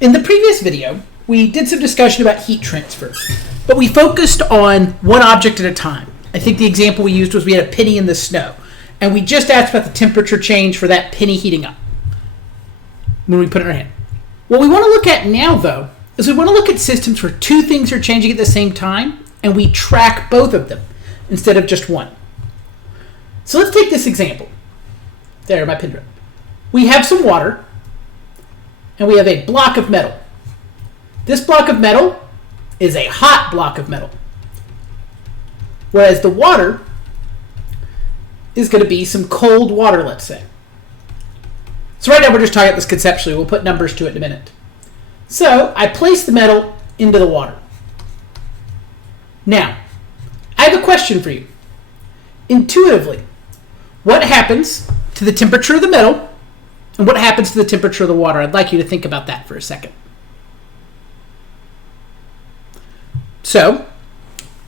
In the previous video, we did some discussion about heat transfer, but we focused on one object at a time. I think the example we used was we had a penny in the snow, and we just asked about the temperature change for that penny heating up when we put it in our hand. What we want to look at now, though, is we want to look at systems where two things are changing at the same time, and we track both of them instead of just one. So let's take this example. There, my pin drop. We have some water, and we have a block of metal. This block of metal is a hot block of metal, whereas the water is going to be some cold water, let's say. So right now we're just talking about this conceptually. We'll put numbers to it in a minute. So I place the metal into the water. Now, I have a question for you. Intuitively, what happens to the temperature of the metal and what happens to the temperature of the water? I'd like you to think about that for a second. So,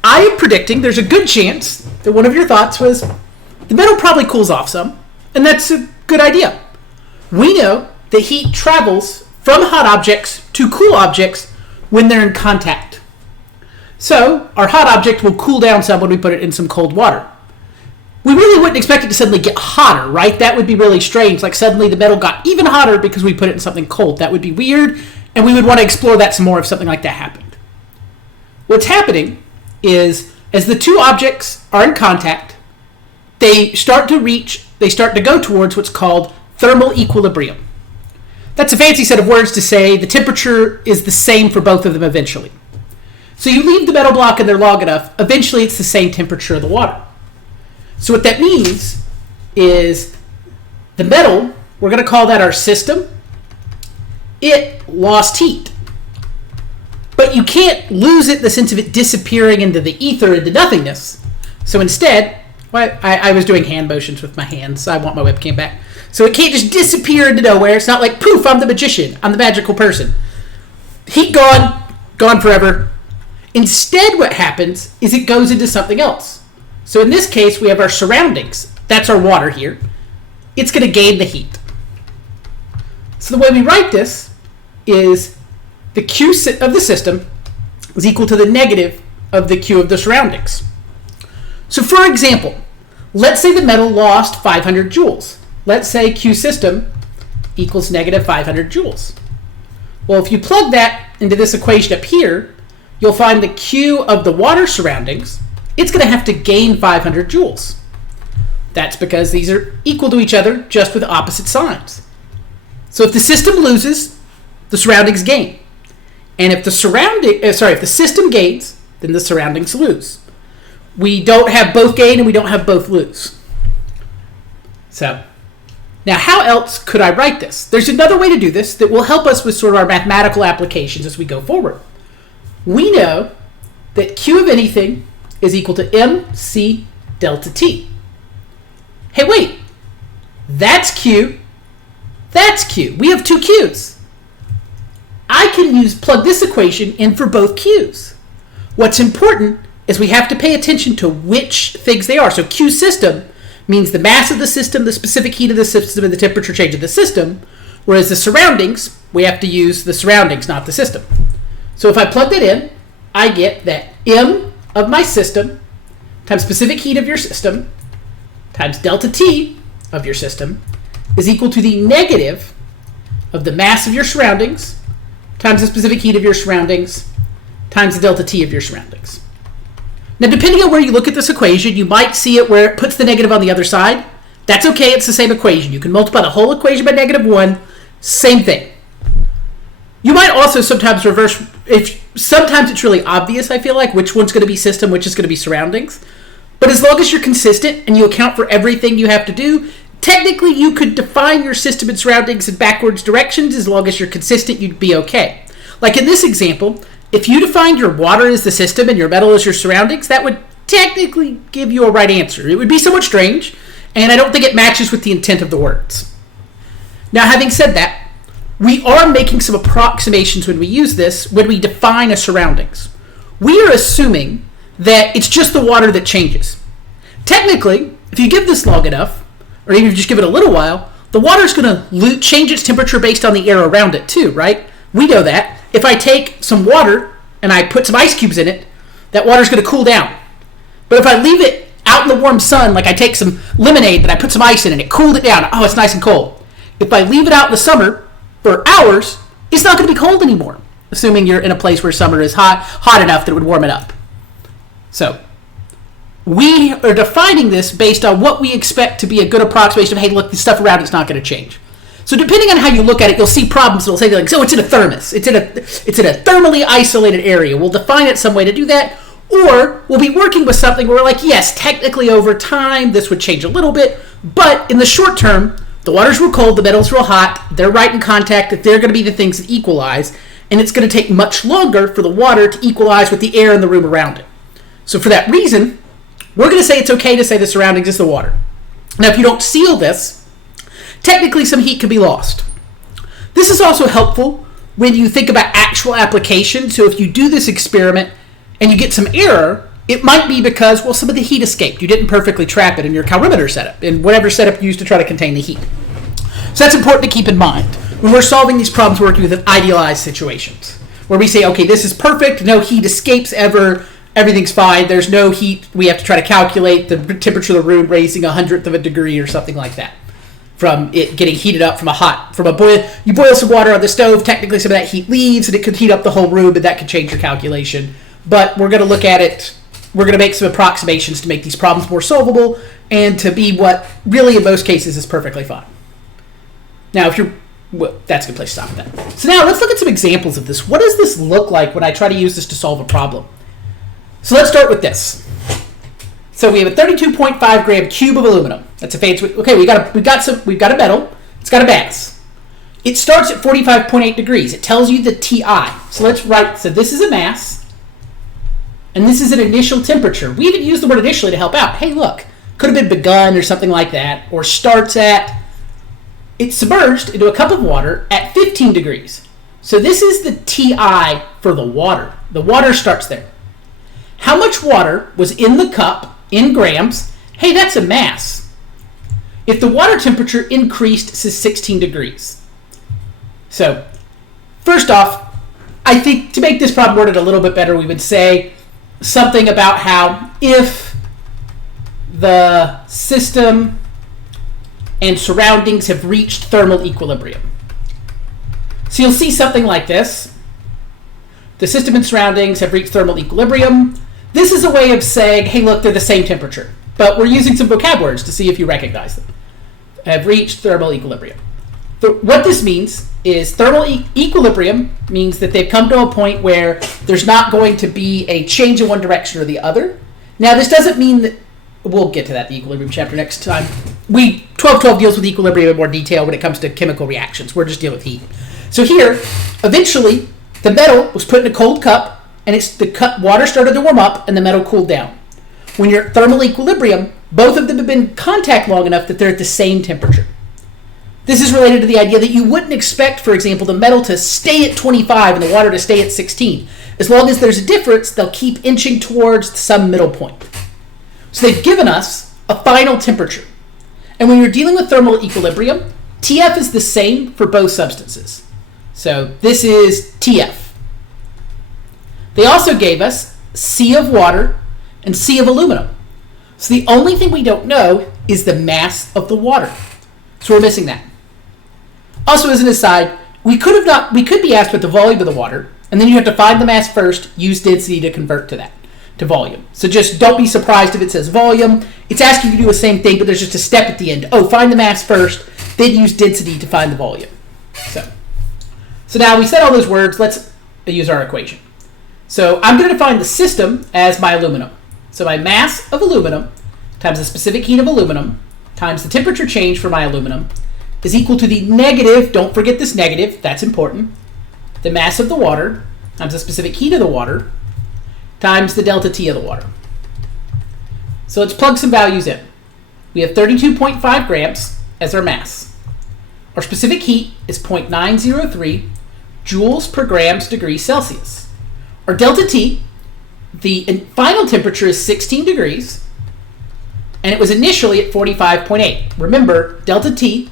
I am predicting there's a good chance that one of your thoughts was the metal probably cools off some, and that's a good idea. We know that heat travels from hot objects to cool objects when they're in contact. So, our hot object will cool down some when we put it in some cold water. We really wouldn't expect it to suddenly get hotter, right? That would be really strange. Like suddenly the metal got even hotter because we put it in something cold. That would be weird, and we would want to explore that some more if something like that happened. What's happening is as the two objects are in contact, they start to go towards what's called thermal equilibrium. That's a fancy set of words to say the temperature is the same for both of them eventually. So you leave the metal block in there long enough, eventually it's the same temperature of the water. So what that means is the metal, we're going to call that our system, it lost heat. But you can't lose it in the sense of it disappearing into the ether, into nothingness. So instead, I was doing hand motions with my hands, so I want my webcam back. So it can't just disappear into nowhere. It's not like, poof, I'm the magician. I'm the magical person. Heat gone forever. Instead, what happens is it goes into something else. So in this case, we have our surroundings. That's our water here. It's going to gain the heat. So the way we write this is the Q of the system is equal to the negative of the Q of the surroundings. So for example, let's say the metal lost 500 joules. Let's say Q system equals negative 500 joules. Well, if you plug that into this equation up here, you'll find the Q of the water surroundings, it's going to have to gain 500 joules. That's because these are equal to each other, just with opposite signs. So if the system loses, the surroundings gain. And if the system gains, then the surroundings lose. We don't have both gain and we don't have both lose. So, now how else could I write this? There's another way to do this that will help us with sort of our mathematical applications as we go forward. We know that Q of anything is equal to MC delta T. Hey, wait. That's Q. That's Q. We have two Qs. I can plug this equation in for both Qs. What's important is we have to pay attention to which things they are. So Q system means the mass of the system, the specific heat of the system, and the temperature change of the system, whereas the surroundings, we have to use the surroundings, not the system. So if I plug that in, I get that M of my system times specific heat of your system times delta T of your system is equal to the negative of the mass of your surroundings times the specific heat of your surroundings times the delta T of your surroundings. Now, depending on where you look at this equation, you might see it where it puts the negative on the other side. That's okay, it's the same equation. You can multiply the whole equation by -1, same thing. You might also sometimes reverse, sometimes it's really obvious, I feel like, which one's going to be system, which is going to be surroundings. But as long as you're consistent and you account for everything you have to do, technically you could define your system and surroundings in backwards directions. As long as you're consistent, you'd be okay. Like in this example, if you defined your water as the system and your metal as your surroundings, that would technically give you a right answer. It would be somewhat strange, and I don't think it matches with the intent of the words. Now, having said that, we are making some approximations when we use this, when we define a surroundings. We are assuming that it's just the water that changes. Technically, if you give this long enough, or even if you just give it a little while, the water's going to change its temperature based on the air around it too, right? We know that. If I take some water and I put some ice cubes in it, that water's going to cool down. But if I leave it out in the warm sun, like I take some lemonade, but I put some ice in it, it cooled it down. Oh, it's nice and cold. If I leave it out in the summer for hours, it's not going to be cold anymore, assuming you're in a place where summer is hot enough that it would warm it up. So we are defining this based on what we expect to be a good approximation of, hey, look, the stuff around it's not going to change. So depending on how you look at it, you'll see problems that'll say, like, so it's in a thermos. It's in a thermally isolated area. We'll define it some way to do that. Or we'll be working with something where we're like, yes, technically over time, this would change a little bit. But in the short term, the water's real cold, the metal's real hot. They're right in contact. That they're going to be the things that equalize. And it's going to take much longer for the water to equalize with the air in the room around it. So for that reason, we're going to say it's okay to say the surroundings is the water. Now, if you don't seal this, technically some heat can be lost. This is also helpful when you think about actual application. So if you do this experiment and you get some error, it might be because, well, some of the heat escaped. You didn't perfectly trap it in your calorimeter setup, in whatever setup you used to try to contain the heat. So that's important to keep in mind when we're solving these problems working with idealized situations, where we say, okay, this is perfect, no heat escapes ever, everything's fine, there's no heat, we have to try to calculate the temperature of the room raising 1/100 of a degree or something like that from it getting heated up from a boil. You boil some water on the stove, technically some of that heat leaves and it could heat up the whole room, but that could change your calculation. But we're going to look at it, we're going to make some approximations to make these problems more solvable and to be what really in most cases is perfectly fine. Now, that's a good place to stop with that. So now let's look at some examples of this. What does this look like when I try to use this to solve a problem? So let's start with this. So we have a 32.5 gram cube of aluminum. That's a fancy. Okay, we've got a metal. It's got a mass. It starts at 45.8 degrees. It tells you the TI. So let's write. So this is a mass, and this is an initial temperature. We even use the word initially to help out. Hey, look, could have been begun or something like that, or starts at. It's submerged into a cup of water at 15 degrees. So this is the TI for the water. The water starts there. How much water was in the cup in grams? Hey, that's a mass. If the water temperature increased to 16 degrees. So, first off, I think to make this problem worded a little bit better, we would say something about how if the system and surroundings have reached thermal equilibrium. So you'll see something like this. The system and surroundings have reached thermal equilibrium. This is a way of saying, hey, look, they're the same temperature. But we're using some vocab words to see if you recognize them. Have reached thermal equilibrium. What this means is thermal equilibrium means that they've come to a point where there's not going to be a change in one direction or the other. Now, this doesn't mean that, we'll get to that in the equilibrium chapter next time. 1212 deals with equilibrium in more detail when it comes to chemical reactions. We're just dealing with heat. So here, eventually, the metal was put in a cold cup, and water started to warm up, and the metal cooled down. When you're at thermal equilibrium, both of them have been in contact long enough that they're at the same temperature. This is related to the idea that you wouldn't expect, for example, the metal to stay at 25 and the water to stay at 16. As long as there's a difference, they'll keep inching towards some middle point. So they've given us a final temperature. And when you're dealing with thermal equilibrium, TF is the same for both substances. So this is TF. They also gave us C of water and C of aluminum. So the only thing we don't know is the mass of the water. So we're missing that. Also, as an aside, we could be asked what the volume of the water, and then you have to find the mass first, use density to convert to that, to volume. So just don't be surprised if it says volume. It's asking you to do the same thing, but there's just a step at the end. Oh, find the mass first, then use density to find the volume. So now we said all those words, let's use our equation. So I'm going to define the system as my aluminum. So my mass of aluminum times the specific heat of aluminum times the temperature change for my aluminum is equal to the negative, don't forget this negative, that's important, the mass of the water times the specific heat of the water times the delta T of the water. So let's plug some values in. We have 32.5 grams as our mass. Our specific heat is 0.903 joules per grams degrees Celsius. Our delta T, the final temperature is 16 degrees, and it was initially at 45.8. Remember, delta T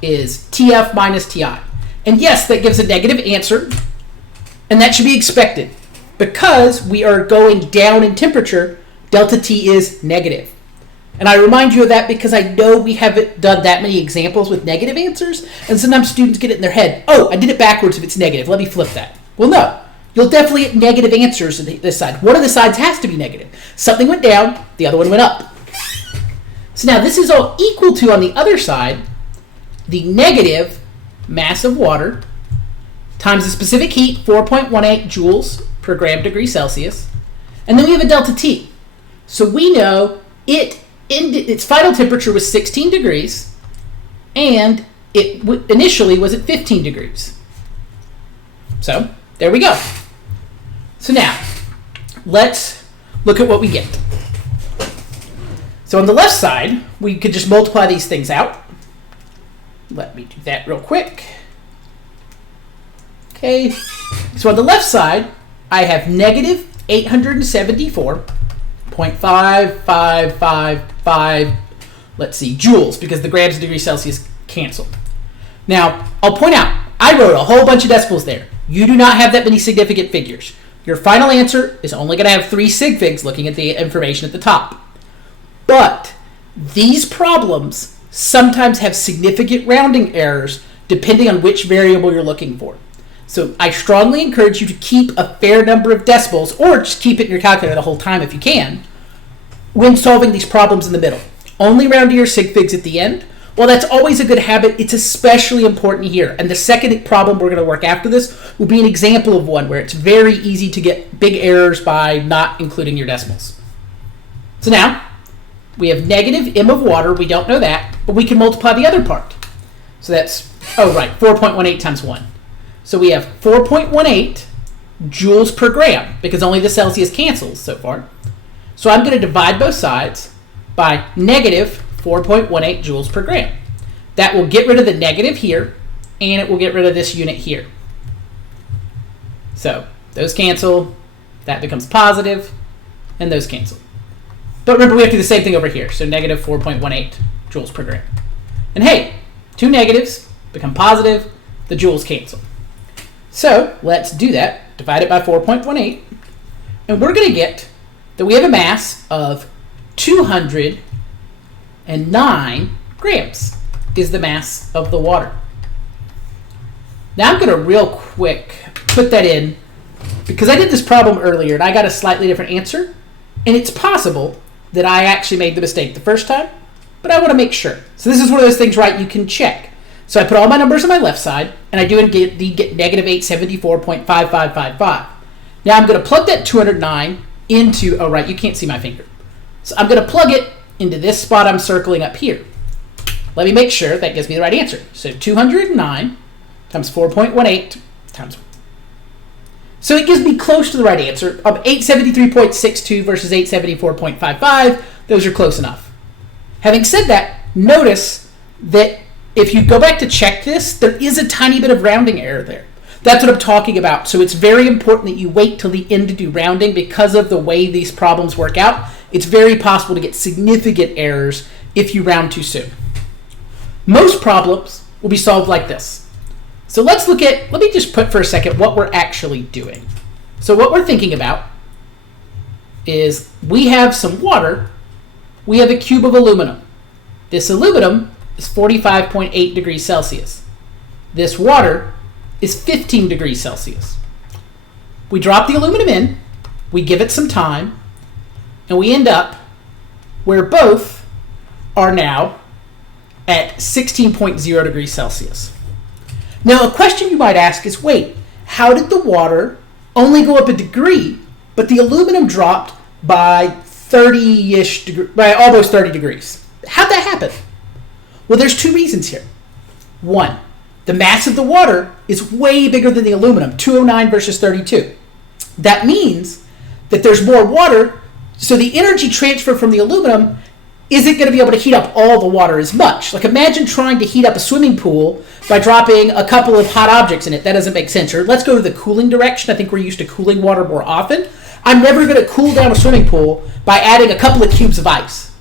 is TF minus TI. And yes, that gives a negative answer, and that should be expected. Because we are going down in temperature, delta T is negative. And I remind you of that because I know we haven't done that many examples with negative answers, and sometimes students get it in their head, oh, I did it backwards if it's negative, let me flip that. Well, no. You'll definitely get negative answers on this side. One of the sides has to be negative. Something went down, the other one went up. So now this is all equal to, on the other side, the negative mass of water times the specific heat, 4.18 joules per gram degree Celsius. And then we have a delta T. So we know its final temperature was 16 degrees, and it initially was at 15 degrees. So there we go. So now, let's look at what we get. So on the left side, we could just multiply these things out. Let me do that real quick. Okay. So on the left side, I have negative 874.5555, let's see, joules, because the grams per degree Celsius cancel. Now, I'll point out, I wrote a whole bunch of decimals there. You do not have that many significant figures. Your final answer is only going to have 3 sig figs looking at the information at the top. But these problems sometimes have significant rounding errors depending on which variable you're looking for. So I strongly encourage you to keep a fair number of decimals, or just keep it in your calculator the whole time if you can, when solving these problems in the middle. Only round to your sig figs at the end. While that's always a good habit, it's especially important here. And the second problem we're going to work after this will be an example of one where it's very easy to get big errors by not including your decimals. So now, we have negative m of water. We don't know that, but we can multiply the other part. So that's, 4.18 times 1. So we have 4.18 joules per gram, because only the Celsius cancels so far. So I'm going to divide both sides by negative 4.18 joules per gram. That will get rid of the negative here, and it will get rid of this unit here. So those cancel, that becomes positive, and those cancel. But remember, we have to do the same thing over here. So negative 4.18 joules per gram. And hey, 2 negatives become positive, the joules cancel. So let's do that. Divide it by 4.18, and we're going to get that we have a mass of 209 grams is the mass of the water. Now I'm going to real quick put that in, because I did this problem earlier and I got a slightly different answer, and it's possible that I actually made the mistake the first time, but I want to make sure. So this is one of those things, right, you can check. So I put all my numbers on my left side, and I do indeed get negative 874.5555. Now I'm going to plug that 209 into, oh right, you can't see my finger. So I'm going to plug it into this spot I'm circling up here. Let me make sure that gives me the right answer. So 209 times 4.18 times 1. So it gives me close to the right answer. 873.62 versus 874.55. Those are close enough. Having said that, notice that if you go back to check this, there is a tiny bit of rounding error there. That's what I'm talking about. So it's very important that you wait till the end to do rounding, because of the way these problems work out. It's very possible to get significant errors if you round too soon. Most problems will be solved like this. So let me just put for a second what we're actually doing. So what we're thinking about is we have some water, we have a cube of aluminum. This aluminum is 45.8 degrees Celsius. This water is 15 degrees Celsius. We drop the aluminum in, we give it some time, and we end up where both are now at 16.0 degrees Celsius. Now, a question you might ask is, wait, how did the water only go up a degree, but the aluminum dropped by 30-ish degrees, by almost 30 degrees? How'd that happen? Well, there's 2 reasons here. One, the mass of the water is way bigger than the aluminum, 209 versus 32. That means that there's more water, so the energy transfer from the aluminum isn't going to be able to heat up all the water as much. Like, imagine trying to heat up a swimming pool by dropping a couple of hot objects in it. That doesn't make sense. Or let's go to the cooling direction. I think we're used to cooling water more often. I'm never going to cool down a swimming pool by adding a couple of cubes of ice.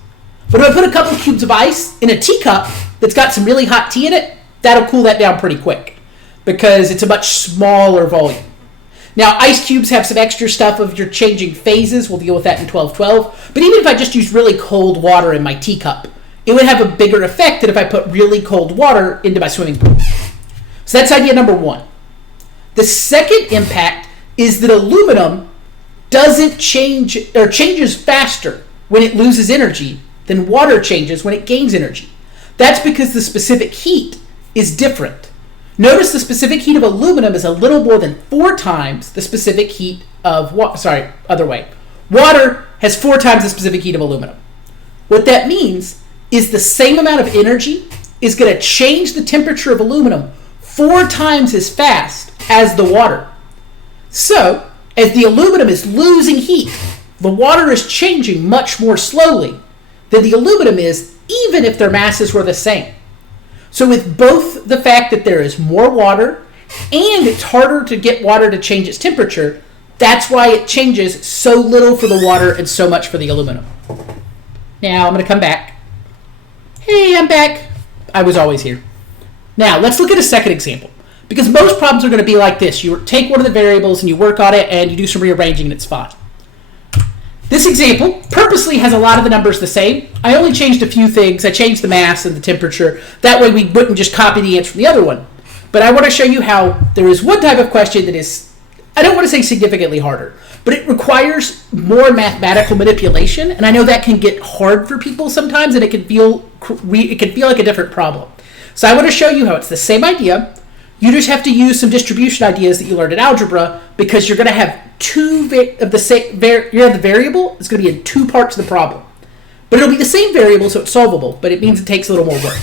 But if I put a couple of cubes of ice in a teacup that's got some really hot tea in it, that'll cool that down pretty quick. because it's a much smaller volume. Now, ice cubes have some extra stuff of your changing phases. We'll deal with that in 1212. But even if I just use really cold water in my teacup, it would have a bigger effect than if I put really cold water into my swimming pool. So that's idea number one. The second impact is that aluminum doesn't change or changes faster when it loses energy than water changes when it gains energy. That's because the specific heat is different. Notice the specific heat of aluminum is a little more than 4 times the specific heat of water. Other way. Water has 4 times the specific heat of aluminum. What that means is the same amount of energy is going to change the temperature of aluminum 4 times as fast as the water. So, as the aluminum is losing heat, the water is changing much more slowly than the aluminum is, even if their masses were the same. So with both the fact that there is more water and it's harder to get water to change its temperature, that's why it changes so little for the water and so much for the aluminum. Now I'm going to come back. Hey, I'm back. I was always here. Now let's look at a second example, because most problems are going to be like this. You take one of the variables and you work on it and you do some rearranging and it's fine. This example purposely has a lot of the numbers the same. I only changed a few things. I changed the mass and the temperature. That way we wouldn't just copy the answer from the other one. But I want to show you how there is one type of question that is, I don't want to say significantly harder, but it requires more mathematical manipulation. And I know that can get hard for people sometimes, and it can feel like a different problem. So I want to show you how it's the same idea. You just have to use some distribution ideas that you learned in algebra, because you're going to have the variable is going to be in 2 parts of the problem. But it'll be the same variable, so it's solvable, but it means it takes a little more work.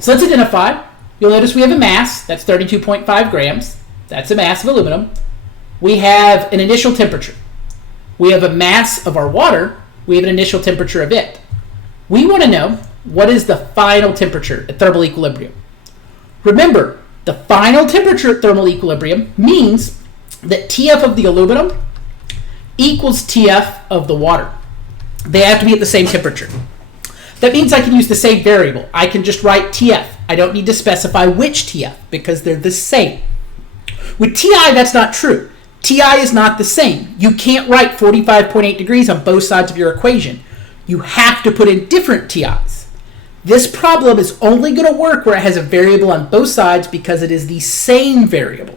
So let's identify. You'll notice we have a mass. That's 32.5 grams. That's a mass of aluminum. We have an initial temperature. We have a mass of our water. We have an initial temperature of it. We want to know what is the final temperature at thermal equilibrium. Remember, the final temperature at thermal equilibrium means that TF of the aluminum equals TF of the water. They have to be at the same temperature. That means I can use the same variable. I can just write TF. I don't need to specify which TF because they're the same. With TI, that's not true. TI is not the same. You can't write 45.8 degrees on both sides of your equation. You have to put in different TIs. This problem is only going to work where it has a variable on both sides because it is the same variable.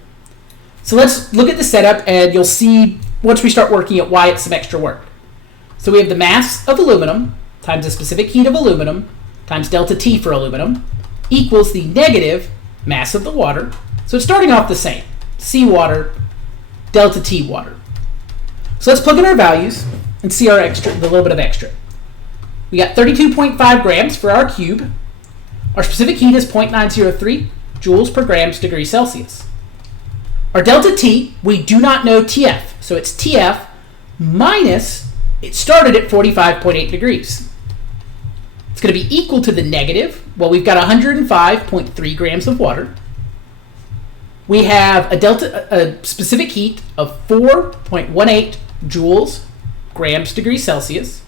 So let's look at the setup, and you'll see once we start working at why it's some extra work. So we have the mass of aluminum times the specific heat of aluminum times delta T for aluminum equals the negative mass of the water. So it's starting off the same. C water, delta T water. So let's plug in our values and see our extra, the little bit of extra. We got 32.5 grams for our cube. Our specific heat is 0.903 joules per grams degree Celsius. Our delta T, we do not know TF. So it's TF minus, it started at 45.8 degrees. It's going to be equal to the negative. Well, we've got 105.3 grams of water. We have a specific heat of 4.18 joules grams degree Celsius.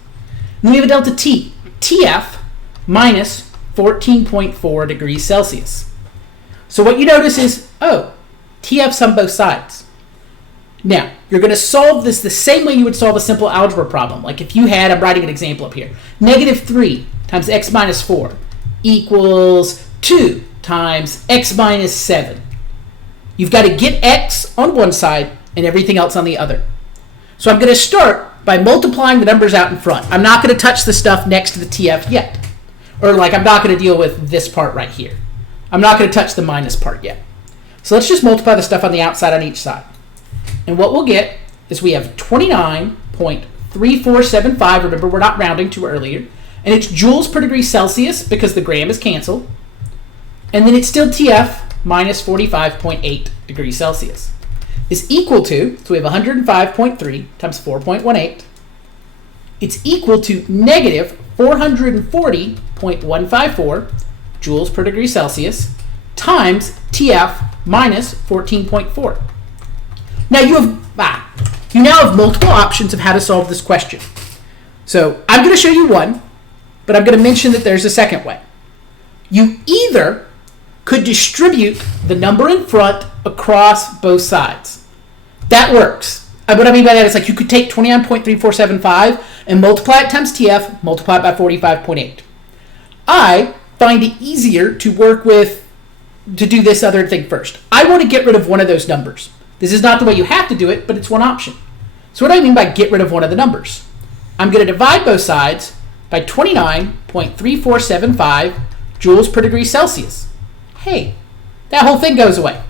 And we have a delta T, TF minus 14.4 degrees Celsius. So what you notice is, TF's on both sides. Now, you're going to solve this the same way you would solve a simple algebra problem. Like if you had, I'm writing an example up here, negative 3 times x minus 4 equals 2 times x minus 7. You've got to get x on one side and everything else on the other. So I'm going to start by multiplying the numbers out in front. I'm not going to touch the stuff next to the TF yet. Or I'm not going to deal with this part right here. I'm not going to touch the minus part yet. So let's just multiply the stuff on the outside on each side. And what we'll get is we have 29.3475. Remember, we're not rounding to earlier. And it's joules per degree Celsius because the gram is canceled. And then it's still TF minus 45.8 degrees Celsius is equal to, so we have 105.3 times 4.18. It's equal to negative 440.154 joules per degree Celsius times TF minus 14.4. Now you now have multiple options of how to solve this question. So I'm going to show you one, but I'm going to mention that there's a second way. You either could distribute the number in front across both sides. That works. What I mean by that is like you could take 29.3475 and multiply it times TF, multiply it by 45.8. I find it easier to work with, to do this other thing first. I want to get rid of one of those numbers. This is not the way you have to do it, but it's one option. So what do I mean by get rid of one of the numbers? I'm going to divide both sides by 29.3475 joules per degree Celsius. Hey, that whole thing goes away.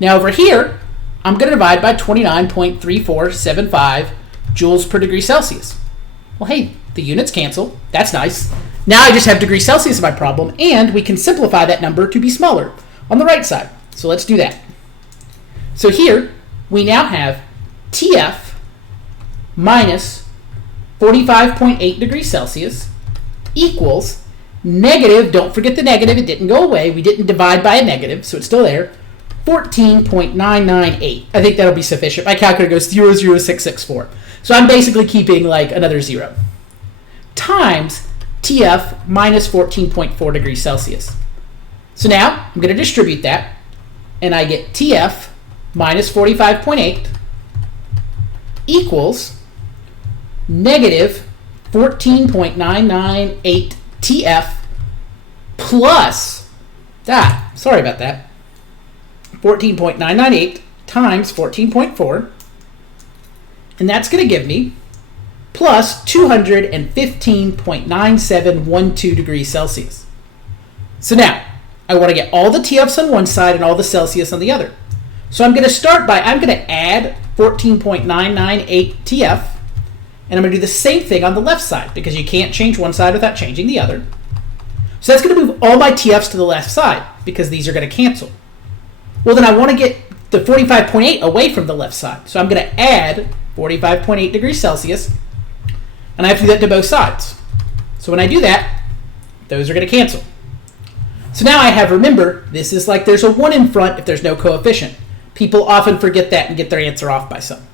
Now over here, I'm going to divide by 29.3475 joules per degree Celsius. Well, hey, the units cancel. That's nice. Now I just have degrees Celsius in my problem, and we can simplify that number to be smaller on the right side. So let's do that. So here, we now have TF minus 45.8 degrees Celsius equals negative, don't forget the negative, it didn't go away. We didn't divide by a negative, so it's still there, 14.998. I think that'll be sufficient. My calculator goes 00664. So I'm basically keeping like another 0. Times TF minus 14.4 degrees Celsius. So now I'm going to distribute that, and I get TF minus 45.8 equals negative 14.998 TF plus that. Sorry about that. 14.998 times 14.4, and that's going to give me plus 215.9712 degrees Celsius. So now, I want to get all the TFs on one side and all the Celsius on the other. So I'm going to start by, I'm going to add 14.998 TF, and I'm going to do the same thing on the left side, because you can't change one side without changing the other. So that's going to move all my TFs to the left side, because these are going to cancel. Well, then I want to get the 45.8 away from the left side. So I'm going to add 45.8 degrees Celsius, and I have to do that to both sides. So when I do that, those are going to cancel. So now I have, remember, this is like there's a 1 in front if there's no coefficient. People often forget that and get their answer off by some.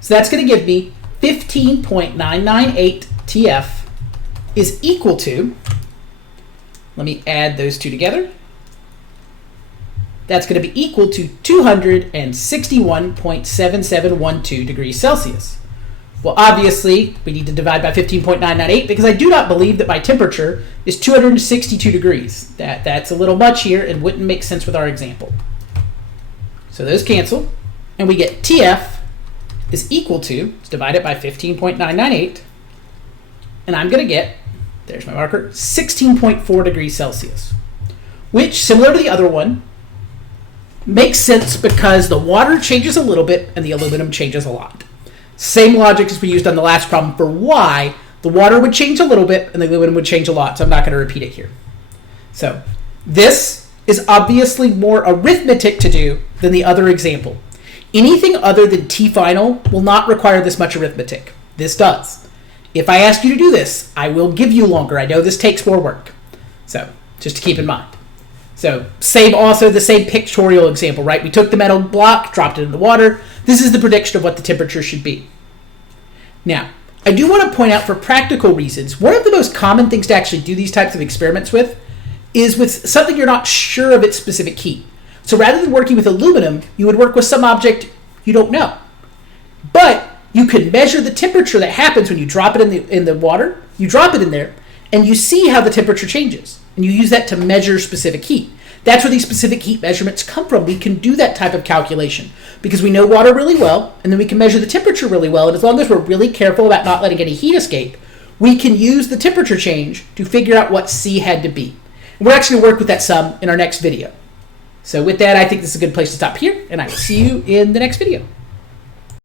So that's going to give me 15.998 TF is equal to, let me add those two together. That's going to be equal to 261.7712 degrees Celsius. Well, obviously, we need to divide by 15.998 because I do not believe that my temperature is 262 degrees. That's a little much here and wouldn't make sense with our example. So those cancel, and we get TF is equal to, let's divide it by 15.998, and I'm going to get, there's my marker, 16.4 degrees Celsius, which, similar to the other one, makes sense because the water changes a little bit and the aluminum changes a lot. Same logic as we used on the last problem for why the water would change a little bit and the aluminum would change a lot, so I'm not going to repeat it here. So this is obviously more arithmetic to do than the other example. Anything other than T-final will not require this much arithmetic. This does. If I ask you to do this, I will give you longer. I know this takes more work. So just to keep in mind. So also the same pictorial example, right? We took the metal block, dropped it in the water. This is the prediction of what the temperature should be. Now, I do want to point out for practical reasons, one of the most common things to actually do these types of experiments with is with something you're not sure of its specific heat. So rather than working with aluminum, you would work with some object you don't know. But you can measure the temperature that happens when you drop it in the water. You drop it in there, and you see how the temperature changes. And you use that to measure specific heat. That's where these specific heat measurements come from. We can do that type of calculation because we know water really well, and then we can measure the temperature really well. And as long as we're really careful about not letting any heat escape, we can use the temperature change to figure out what C had to be. And we're actually going to work with that some in our next video. So with that, I think this is a good place to stop here, and I will see you in the next video.